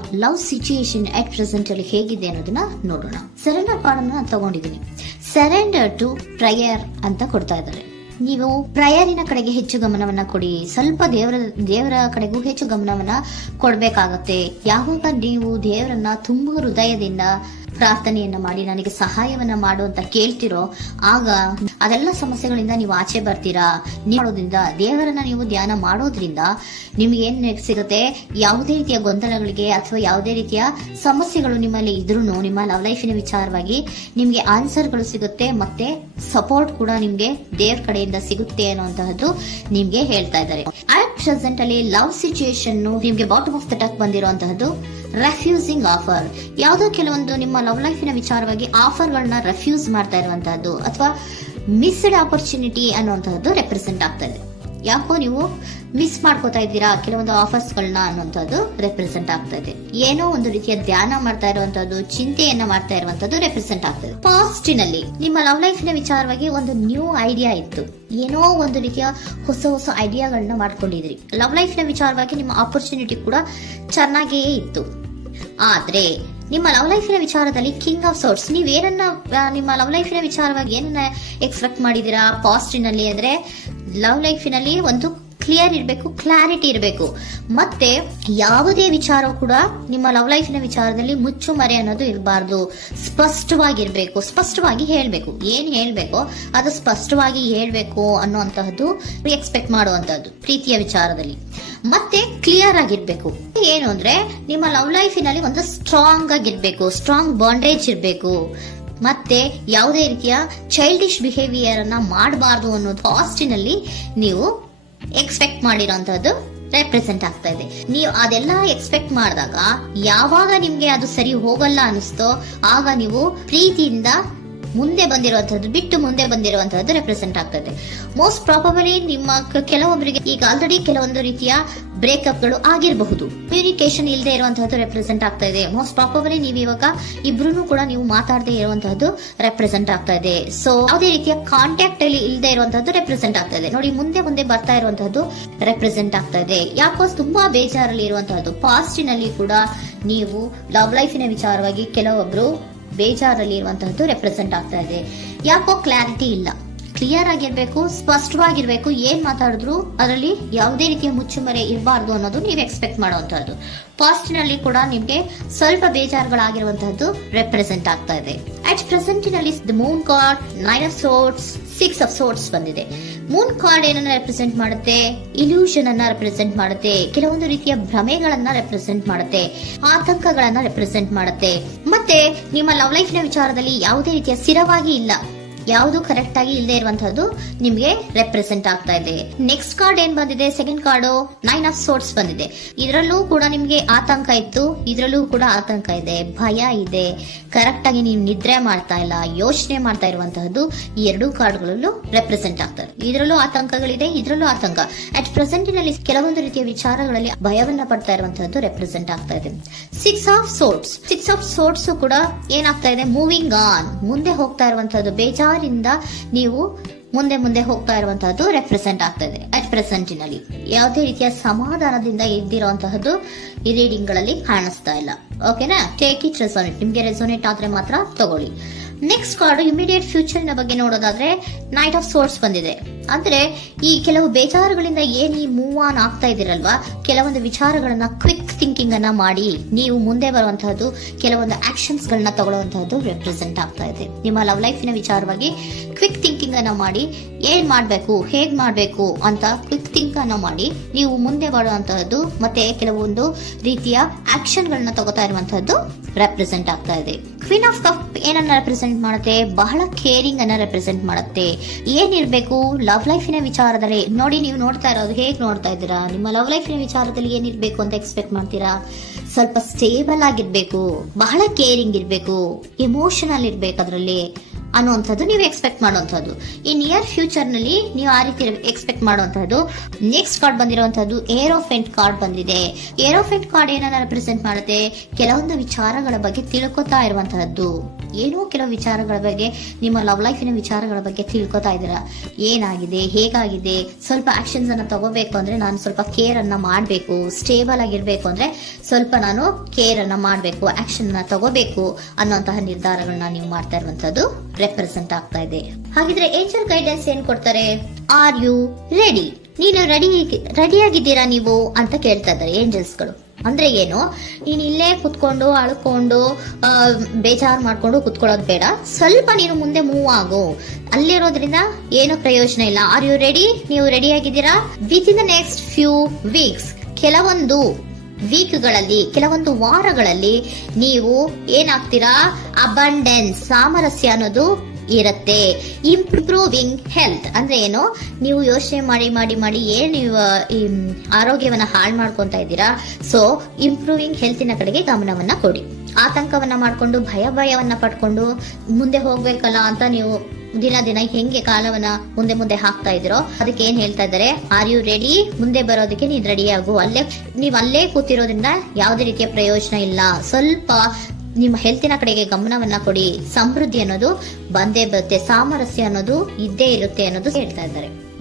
Love situation at present ಅಲ್ಲಿ ಹೇಗಿದೆ ಅನ್ನೋದನ್ನ ನೋಡೋಣ. ಸರೆಂಡರ್ ಕಾರ್ಡ್ ಅನ್ನ ತಗೊಂಡಿದ್ದೀನಿ. ಸರೆಂಡರ್ ಟು ಪ್ರಯರ್ ಅಂತ ಕೊಡ್ತಾ ಇದ್ದಾರೆ. ನೀವು ಪ್ರಯರಿನ ಕಡೆಗೆ ಹೆಚ್ಚು ಗಮನವನ್ನ ಕೊಡಿ, ಸ್ವಲ್ಪ ದೇವರ ಕಡೆಗೂ ಹೆಚ್ಚು ಗಮನವನ್ನ ಕೊಡ್ಬೇಕಾಗತ್ತೆ. ಯಾವಾಗ ನೀವು ದೇವರನ್ನ ತುಂಬ ಹೃದಯದಿಂದ ಪ್ರಾರ್ಥನೆಯನ್ನ ಮಾಡಿ ನನಗೆ ಸಹಾಯವನ್ನ ಮಾಡು ಅಂತ ಕೇಳ್ತಿರೋ, ಆಗ ಅದೆಲ್ಲ ಸಮಸ್ಯೆಗಳಿಂದ ನೀವು ಆಚೆ ಬರ್ತೀರಾ. ಮಾಡೋದ್ರಿಂದ, ದೇವರನ್ನ ನೀವು ಧ್ಯಾನ ಮಾಡೋದ್ರಿಂದ ನಿಮ್ಗೆ ಏನ್ ಸಿಗುತ್ತೆ, ಯಾವುದೇ ರೀತಿಯ ಗೊಂದಲಗಳಿಗೆ ಅಥವಾ ಯಾವುದೇ ರೀತಿಯ ಸಮಸ್ಯೆಗಳು ನಿಮ್ಮಲ್ಲಿ ಇದ್ರೂ ನಿಮ್ಮ ಲವ್ ಲೈಫಿನ ವಿಚಾರವಾಗಿ ನಿಮ್ಗೆ ಆನ್ಸರ್ಗಳು ಸಿಗುತ್ತೆ, ಮತ್ತೆ ಸಪೋರ್ಟ್ ಕೂಡ ನಿಮ್ಗೆ ದೇವ್ರ ಕಡೆಯಿಂದ ಸಿಗುತ್ತೆ ಅನ್ನುವಂತಹದ್ದು ನಿಮ್ಗೆ ಹೇಳ್ತಾ ಇದ್ದಾರೆ. ಅಟ್ ಪ್ರೆಸೆಂಟ್ ಅಲ್ಲಿ ಲವ್ ಸಿಚುಯೇಷನ್ ನಿಮ್ಗೆ ಬಾಟಮ್ ಆಫ್ ದ ಟಕ್ ಬಂದಿರುವಂತಹದ್ದು ರೆಫ್ಯೂಸಿಂಗ್ ಆಫರ್. ಯಾವುದೋ ಕೆಲವೊಂದು ನಿಮ್ಮ ಲವ್ ಲೈಫಿನ ವಿಚಾರವಾಗಿ ಆಫರ್ಗಳನ್ನ ರೆಫ್ಯೂಸ್ ಮಾಡ್ತಾ ಇರುವಂತಹದ್ದು ಅಥವಾ ಮಿಸ್ಡ್ ಆಪರ್ಚುನಿಟಿ ಅನ್ನುವಂತಹದ್ದು ರೆಪ್ರೆಸೆಂಟ್ ಆಗ್ತಾ ಇದೆ. ಯಾಕೋ ನೀವು ಮಿಸ್ ಮಾಡ್ಕೋತಾ ಇದ್ದೀರಾ ಕೆಲವೊಂದು ಆಫರ್ಸ್ ಗಳನ್ನ ಅನ್ನುವಂಥದ್ದು ರೆಪ್ರೆಸೆಂಟ್ ಆಗ್ತಾ ಇದೆ. ಏನೋ ಒಂದು ರೀತಿಯ ಧ್ಯಾನ ಮಾಡ್ತಾ ಇರುವಂತದ್ದು, ಚಿಂತೆಯನ್ನ ಮಾಡ್ತಾ ಇರುವಂತದ್ದು ರೆಪ್ರೆಸೆಂಟ್ ಆಗ್ತದೆ. ಪಾಸ್ಟಿನಲ್ಲಿ ನಿಮ್ಮ ಲವ್ ಲೈಫಿನ ವಿಚಾರವಾಗಿ ಒಂದು ನ್ಯೂ ಐಡಿಯಾ ಇತ್ತು, ಏನೋ ಒಂದು ರೀತಿಯ ಹೊಸ ಐಡಿಯಾಗಳನ್ನ ಮಾಡ್ಕೊಂಡಿದ್ರಿ. ಲವ್ ಲೈಫಿನ ವಿಚಾರವಾಗಿ ನಿಮ್ಮ ಆಪರ್ಚುನಿಟಿ ಕೂಡ ಚೆನ್ನಾಗಿಯೇ ಇತ್ತು. ಆದ್ರೆ ನಿಮ್ಮ ಲವ್ ಲೈಫಿನ ವಿಚಾರದಲ್ಲಿ ಕಿಂಗ್ ಆಫ್ ಸೋರ್ಟ್ಸ್, ನೀವೇನನ್ನ ನಿಮ್ಮ ಲವ್ ಲೈಫಿನ ವಿಚಾರವಾಗಿ ಏನನ್ನ ಎಕ್ಸ್ಪೆಕ್ಟ್ ಮಾಡಿದೀರಾ ಪಾಸ್ಟಿನಲ್ಲಿ ಅಂದ್ರೆ, ಲವ್ ಲೈಫಿನಲ್ಲಿ ಒಂದು ಕ್ಲಿಯರ್ ಇರಬೇಕು, ಕ್ಲಾರಿಟಿ ಇರಬೇಕು, ಮತ್ತೆ ಯಾವುದೇ ವಿಚಾರ ಕೂಡ ನಿಮ್ಮ ಲವ್ ಲೈಫಿನ ವಿಚಾರದಲ್ಲಿ ಮುಚ್ಚು ಮರೆ ಅನ್ನೋದು ಇರಬಾರ್ದು. ಸ್ಪಷ್ಟವಾಗಿರ್ಬೇಕು, ಸ್ಪಷ್ಟವಾಗಿ ಹೇಳ್ಬೇಕು, ಏನ್ ಹೇಳ್ಬೇಕೋ ಅದು ಸ್ಪಷ್ಟವಾಗಿ ಹೇಳ್ಬೇಕು ಅನ್ನುವಂತಹದ್ದು ಎಕ್ಸ್ಪೆಕ್ಟ್ ಮಾಡುವಂತಹದ್ದು ಪ್ರೀತಿಯ ವಿಚಾರದಲ್ಲಿ. ಮತ್ತೆ ಕ್ಲಿಯರ್ ಆಗಿರ್ಬೇಕು. ಏನು ಅಂದ್ರೆ ನಿಮ್ಮ ಲವ್ ಲೈಫಿನಲ್ಲಿ ಒಂದು ಸ್ಟ್ರಾಂಗ್ ಆಗಿರ್ಬೇಕು, ಸ್ಟ್ರಾಂಗ್ ಬಾಂಡೇಜ್ ಇರಬೇಕು, ಮತ್ತೆ ಯಾವುದೇ ರೀತಿಯ ಚೈಲ್ಡಿಶ್ ಬಿಹೇವಿಯರ್ ಅನ್ನ ಮಾಡಬಾರ್ದು ಅನ್ನೋದು ಪಾಸ್ಟಿನಲ್ಲಿ ನೀವು ಎಕ್ಸ್ಪೆಕ್ಟ್ ಮಾಡಿರೋಂಥದ್ದು ರೆಪ್ರೆಸೆಂಟ್ ಆಗ್ತಾ ಇದೆ. ನೀವು ಅದೆಲ್ಲ ಎಕ್ಸ್ಪೆಕ್ಟ್ ಮಾಡಿದಾಗ ಯಾವಾಗ ನಿಮ್ಗೆ ಅದು ಸರಿ ಹೋಗಲ್ಲ ಅನಿಸ್ತೋ ಆಗ ನೀವು ಪ್ರೀತಿಯಿಂದ ಮುಂದೆ ಬಂದಿರುವಂತಹದ್ದು ಬಿಟ್ಟು ಮುಂದೆ ಬಂದಿರುವಂತಹದ್ದು ರೆಪ್ರೆಸೆಂಟ್ ಆಗ್ತದೆ. ಮೋಸ್ಟ್ ಪ್ರಾಬಬಲಿ ನಿಮ್ಮ ಕೆಲವೊಬ್ಬರಿಗೆ ಈಗ ಆಲ್ರೆಡಿ ಕೆಲವೊಂದು ರೀತಿಯ ಬ್ರೇಕಪ್ ಗಳು ಆಗಿರಬಹುದು, ಕಮ್ಯುನಿಕೇಶನ್ ಇಲ್ಲದೆ ಇರುವಂತಹದ್ದು ರೆಪ್ರೆಸೆಂಟ್ ಆಗ್ತಾ ಇದೆ. ಮೋಸ್ಟ್ ಪ್ರಾಬಬಲಿ ನೀವು ಇವಾಗ ಇಬ್ರು ಕೂಡ ನೀವು ಮಾತಾಡದೆ ಇರುವಂತಹದ್ದು ರೆಪ್ರೆಸೆಂಟ್ ಆಗ್ತಾ ಇದೆ. ಸೊ ಯಾವುದೇ ರೀತಿಯ ಕಾಂಟ್ಯಾಕ್ಟ್ ಅಲ್ಲಿ ಇಲ್ಲದೆ ಇರುವಂತಹದ್ದು ರೆಪ್ರೆಸೆಂಟ್ ಆಗ್ತಾ ಇದೆ. ನೋಡಿ, ಮುಂದೆ ಬರ್ತಾ ಇರುವಂತಹದ್ದು ರೆಪ್ರೆಸೆಂಟ್ ಆಗ್ತಾ ಇದೆ. ಯಾಕೋ ತುಂಬಾ ಬೇಜಾರಲ್ಲಿ ಇರುವಂತಹದ್ದು. ಪಾಸ್ಟಿನಲ್ಲಿ ಕೂಡ ನೀವು ಲವ್ ಲೈಫಿನ ವಿಚಾರವಾಗಿ ಕೆಲವೊಬ್ರು ಬೇಜಾರಲ್ಲಿ ಇರುವಂತಹದ್ದು ರೆಪ್ರೆಸೆಂಟ್ ಆಗ್ತಾ ಇದೆ. ಯಾಕೋ ಕ್ಲಾರಿಟಿ ಇಲ್ಲ, ಕ್ಲಿಯರ್ ಆಗಿರ್ಬೇಕು, ಸ್ಪಷ್ಟವಾಗಿರ್ಬೇಕು, ಏನ್ ಮಾತಾಡಿದ್ರು ಅದರಲ್ಲಿ ಯಾವುದೇ ರೀತಿಯ ಮುಚ್ಚುಮರೆ ಇರಬಾರ್ದು ಅನ್ನೋದು ನೀವು ಎಕ್ಸ್ಪೆಕ್ಟ್ ಮಾಡುವಂತಹದ್ದು. ಪಾಸ್ಟಿನಲ್ಲಿ ಕೂಡ ನಿಮ್ಗೆ ಸ್ವಲ್ಪ ಬೇಜಾರುಗಳಾಗಿರುವಂತಹದ್ದು ರೆಪ್ರೆಸೆಂಟ್ ಆಗ್ತಾ ಇದೆ. At ಪ್ರೆಸೆಂಟಿನಲ್ಲಿ the Moon card, 9 of swords, 6 of swords ಬಂದಿದೆ. ಮೂನ್ ಕಾರ್ಡ್ ಏನನ್ನ ರೆಪ್ರೆಸೆಂಟ್ ಮಾಡುತ್ತೆ? ಇಲ್ಯೂಷನ್ ಅನ್ನ ರೆಪ್ರೆಸೆಂಟ್ ಮಾಡುತ್ತೆ, ಕೆಲವೊಂದು ರೀತಿಯ ಭ್ರಮೆಗಳನ್ನ ರೆಪ್ರೆಸೆಂಟ್ ಮಾಡುತ್ತೆ, ಆತಂಕಗಳನ್ನ ರೆಪ್ರೆಸೆಂಟ್ ಮಾಡುತ್ತೆ. ಮತ್ತೆ ನಿಮ್ಮ ಲವ್ ಲೈಫಿನ ವಿಚಾರದಲ್ಲಿ ಯಾವುದೇ ರೀತಿಯ ಸ್ಥಿರವಾಗಿ ಇಲ್ಲ, ಯಾವುದು ಕರೆಕ್ಟ್ ಆಗಿ ಇಲ್ಲದೆ ಇರುವಂತಹದ್ದು ನಿಮ್ಗೆ ರೆಪ್ರೆಸೆಂಟ್ ಆಗ್ತಾ ಇದೆ. ನೆಕ್ಸ್ಟ್ ಕಾರ್ಡ್ ಏನ್ ಬಂದಿದೆ? ಸೆಕೆಂಡ್ ಕಾರ್ಡ್ 9 of swords ಬಂದಿದೆ. ಇದರಲ್ಲೂ ಕೂಡ ನಿಮ್ಗೆ ಆತಂಕ ಇತ್ತು, ಇದರಲ್ಲೂ ಕೂಡ ಆತಂಕ ಇದೆ, ಭಯ ಇದೆ, ಕರೆಕ್ಟ್ ಆಗಿ ನೀವು ನಿದ್ರೆ ಮಾಡ್ತಾ ಇಲ್ಲ, ಯೋಚನೆ ಮಾಡ್ತಾ ಇರುವಂತಹದ್ದು ಈ ಎರಡೂ ಕಾರ್ಡ್ಗಳಲ್ಲೂ ರೆಪ್ರೆಸೆಂಟ್ ಆಗ್ತದೆ. ಇದರಲ್ಲೂ ಆತಂಕಗಳಿದೆ, ಇದರಲ್ಲೂ ಆತಂಕ. ಅಟ್ ಪ್ರೆಸೆಂಟಿನಲ್ಲಿ ಕೆಲವೊಂದು ರೀತಿಯ ವಿಚಾರಗಳಲ್ಲಿ ಭಯವನ್ನ ಪಡ್ತಾ ಇರುವಂತಹದ್ದು ರೆಪ್ರೆಸೆಂಟ್ ಆಗ್ತಾ ಇದೆ. 6 of swords ಕೂಡ ಏನಾಗ್ತಾ ಇದೆ? ಮೂವಿಂಗ್ ಆನ್, ಮುಂದೆ ಹೋಗ್ತಾ ಇರುವಂತಹದ್ದು, ಬೇಜಾರಿಂದ ನೀವು ಮುಂದೆ ಹೋಗ್ತಾ ಇರುವಂತಹದ್ದು ರೆಪ್ರೆಸೆಂಟ್ ಆಗ್ತಾ ಇದೆ. ಅಟ್ ಪ್ರೆಸೆಂಟಿನಲ್ಲಿ ಯಾವುದೇ ರೀತಿಯ ಸಮಾಧಾನದಿಂದ ಇದ್ದಿರುವಂತಹದ್ದು ಈ ರೀಡಿಂಗ್ ಗಳಲ್ಲಿ ಕಾಣಿಸ್ತಾ ಇಲ್ಲ. ಓಕೆನಾ? ಟೇಕ್ ಇಟ್ ರೆಸೋನೇಟ್, ನಿಮ್ಗೆ ರೆಸೋನೇಟ್ ಆದ್ರೆ ಮಾತ್ರ ತಗೊಳ್ಳಿ. ನೆಕ್ಸ್ಟ್ ಕಾರ್ಡ್ ಇಮಿಡಿಯೇಟ್ ಫ್ಯೂಚರ್ ನ ಬಗ್ಗೆ ನೋಡೋದಾದ್ರೆ ನೈಟ್ ಆಫ್ ಸೋರ್ಸ್ ಬಂದಿದೆ. ಅಂದ್ರೆ ಈ ಕೆಲವು ಬೇಜಾರುಗಳಿಂದ ಏನ್ ಈ ಮೂವ್ ಆನ್ ಆಗ್ತಾ ಇದ್ದೀರಲ್ವಾ, ಕೆಲವೊಂದು ವಿಚಾರಗಳನ್ನ ಕ್ವಿಕ್ ಥಿಂಕಿಂಗ್ ಅನ್ನ ಮಾಡಿ ನೀವು ಮುಂದೆ ಬರುವಂತಹದ್ದು, ಕೆಲವೊಂದು ಆಕ್ಷನ್ಸ್ ಗಳನ್ನ ತಗೊಳ್ಳುವಂತಹದ್ದು ರೆಪ್ರೆಸೆಂಟ್ ಆಗ್ತಾ ಇದೆ. ನಿಮ್ಮ ಲವ್ ಲೈಫಿನ ವಿಚಾರವಾಗಿ ಕ್ವಿಕ್ ಥಿಂಕಿಂಗ್ ಅನ್ನ ಮಾಡಿ ಏನ್ ಮಾಡ್ಬೇಕು, ಹೇಗ್ ಮಾಡ್ಬೇಕು ಅಂತ ಕ್ವಿಕ್ ಥಿಂಕ್ ಅನ್ನ ಮಾಡಿ ನೀವು ಮುಂದೆ ಬರುವಂತಹದ್ದು, ಮತ್ತೆ ಕೆಲವೊಂದು ರೀತಿಯ ಆಕ್ಷನ್ ಗಳನ್ನ ತಗೋತಾ ಇರುವಂತಹದ್ದು ರೆಪ್ರೆಸೆಂಟ್ ಆಗ್ತಾ ಇದೆ. ಕ್ವೀನ್ ಆಫ್ ಕಪ್ ಏನನ್ನ ರೆಪ್ರೆಸೆಂಟ್ ಮಾಡುತ್ತೆ? ಬಹಳ ಕೇರಿಂಗ್ ಅನ್ನ ರೆಪ್ರೆಸೆಂಟ್ ಮಾಡುತ್ತೆ. ಏನಿರ್ಬೇಕು ಲವ್ ಲೈಫಿನ ವಿಚಾರದಲ್ಲಿ? ನೋಡಿ, ನೀವು ನೋಡ್ತಾ ಇರೋದು ಹೇಗ್ ನೋಡ್ತಾ ಇದ್ದೀರಾ? ನಿಮ್ಮ ಲವ್ ಲೈಫಿನ ವಿಚಾರದಲ್ಲಿ ಏನಿರ್ಬೇಕು ಅಂತ ಎಕ್ಸ್ಪೆಕ್ಟ್ ಮಾಡ್ತೀರಾ? ಸ್ವಲ್ಪ ಸ್ಟೇಬಲ್ ಆಗಿರ್ಬೇಕು, ಬಹಳ ಕೇರಿಂಗ್ ಇರ್ಬೇಕು, ಎಮೋಷನಲ್ ಇರ್ಬೇಕು, ಅದರಲ್ಲಿ ಅನ್ನುವಂಥದ್ದು ನೀವು ಎಕ್ಸ್ಪೆಕ್ಟ್ ಮಾಡುವಂತಹದ್ದು. ಈ ನಿಯರ್ ಫ್ಯೂಚರ್ ನಲ್ಲಿ ನೀವು ಆ ರೀತಿ ಎಕ್ಸ್ಪೆಕ್ಟ್ ಮಾಡುವಂತಹದ್ದು. ನೆಕ್ಸ್ಟ್ ಕಾರ್ಡ್ ಬಂದಿರುವಂತಹದ್ದು ಏರೋಫೆಂಟ್ ಕಾರ್ಡ್ ಬಂದಿದೆ. ಏರೋಫೆಂಟ್ ಕಾರ್ಡ್ ಏನನ್ನ ರೆಪ್ರೆಸೆಂಟ್ ಮಾಡುತ್ತೆ? ಕೆಲವೊಂದು ವಿಚಾರಗಳ ಬಗ್ಗೆ ತಿಳ್ಕೊತಾ ಇರುವಂತಹದ್ದು. ಏನೋ ಕೆಲವು ವಿಚಾರಗಳ ಬಗ್ಗೆ, ನಿಮ್ಮ ಲವ್ ಲೈಫಿನ ವಿಚಾರಗಳ ಬಗ್ಗೆ ತಿಳ್ಕೊತಾ ಇದ್ದೀರಾ. ಏನಾಗಿದೆ, ಹೇಗಾಗಿದೆ, ಸ್ವಲ್ಪ ಆಕ್ಷನ್ಸ್ ಅನ್ನ ತಗೋಬೇಕು ಅಂದ್ರೆ ನಾನು ಸ್ವಲ್ಪ ಕೇರ್ ಅನ್ನ ಮಾಡಬೇಕು, ಸ್ಟೇಬಲ್ ಆಗಿರ್ಬೇಕು ಅಂದ್ರೆ ಸ್ವಲ್ಪ ನಾನು ಕೇರ್ ಅನ್ನ ಮಾಡಬೇಕು, ಆಕ್ಷನ್ ಅನ್ನ ತಗೋಬೇಕು ಅನ್ನುವಂತಹ ನಿರ್ಧಾರಗಳನ್ನ ನೀವು ಮಾಡ್ತಾ ಇರುವಂತದ್ದು ರೆಪ್ರೆಸೆಂಟ್ ಆಗ್ತಾ ಇದೆ. ಹಾಗಿದ್ರೆ ಏಂಜಲ್ ಗೈಡೆನ್ಸ್ ಏನ್ ಕೊಡ್ತಾರೆ? Are you ready? ನೀನು ರೆಡಿಯಾಗಿದ್ದೀರಾ ನೀವು ಅಂತ ಕೇಳ್ತಾ ಇದ್ದಾರೆ ಏಂಜಲ್ಸ್ ಗಳು. ಅಂದ್ರೆ ಏನು? ನೀನ್ ಇಲ್ಲೇ ಕುತ್ಕೊಂಡು ಅಳ್ಕೊಂಡು ಬೇಜಾರ್ ಮಾಡ್ಕೊಂಡು ಕುತ್ಕೊಳ್ಳೋದು ಬೇಡ. ಸ್ವಲ್ಪ ನೀನು ಮುಂದೆ ಮೂವ್ ಆಗು. ಅಲ್ಲಿರೋದ್ರಿಂದ ಏನು ಪ್ರಯೋಜನ ಇಲ್ಲ. Are you ready? ನೀವು ರೆಡಿ ಆಗಿದ್ದೀರಾ? With in the next few weeks, ಕೆಲವೊಂದು ವೀಕ್ಗಳಲ್ಲಿ, ಕೆಲವೊಂದು ವಾರಗಳಲ್ಲಿ ನೀವು ಏನಾಗ್ತೀರಾ? ಅಬಂಡೆನ್ಸ್, ಸಾಮರಸ್ಯ ಅನ್ನೋದು ಇರುತ್ತೆ. ಇಂಪ್ರೂವಿಂಗ್ ಹೆಲ್ತ್ ಅಂದ್ರೆ ಏನು? ನೀವು ಯೋಚನೆ ಮಾಡಿ ಮಾಡಿ ಮಾಡಿ ಏನ್ ನೀವು ಆರೋಗ್ಯವನ್ನ ಹಾಳು ಮಾಡ್ಕೊಂತ ಇದ್ದೀರಾ. ಸೊ ಇಂಪ್ರೂವಿಂಗ್ ಹೆಲ್ತಿನ ಕಡೆಗೆ ಗಮನವನ್ನ ಕೊಡಿ. ಆತಂಕವನ್ನ ಮಾಡ್ಕೊಂಡು ಭಯವನ್ನ ಪಡ್ಕೊಂಡು ಮುಂದೆ ಹೋಗ್ಬೇಕಲ್ಲ ಅಂತ ನೀವು ದಿನ ದಿನ ಹೆಂಗೆ ಕಾಲವನ್ನ ಮುಂದೆ ಹಾಕ್ತಾ ಇದ್ರೋ ಅದಕ್ಕೆ ಏನ್ ಹೇಳ್ತಾ ಇದ್ದಾರೆ? Are you ready? ಮುಂದೆ ಬರೋದಕ್ಕೆ ನೀನ್ ರೆಡಿ ಆಗು. ಅಲ್ಲೇ ಕೂತಿರೋದ್ರಿಂದ ಯಾವುದೇ ರೀತಿಯ ಪ್ರಯೋಜನ ಇಲ್ಲ. ಸ್ವಲ್ಪ ನಿಮ್ಮ ಹೆಲ್ತಿನ ಕಡೆಗೆ ಗಮನವನ್ನ ಕೊಡಿ. ಸಮೃದ್ಧಿ ಅನ್ನೋದು ಬಂದೇ ಬರುತ್ತೆ, ಸಾಮರಸ್ಯ ಅನ್ನೋದು ಇದ್ದೇ ಇರುತ್ತೆ ಅನ್ನೋದು ಹೇಳ್ತಾ ಇದ್ದಾರೆ.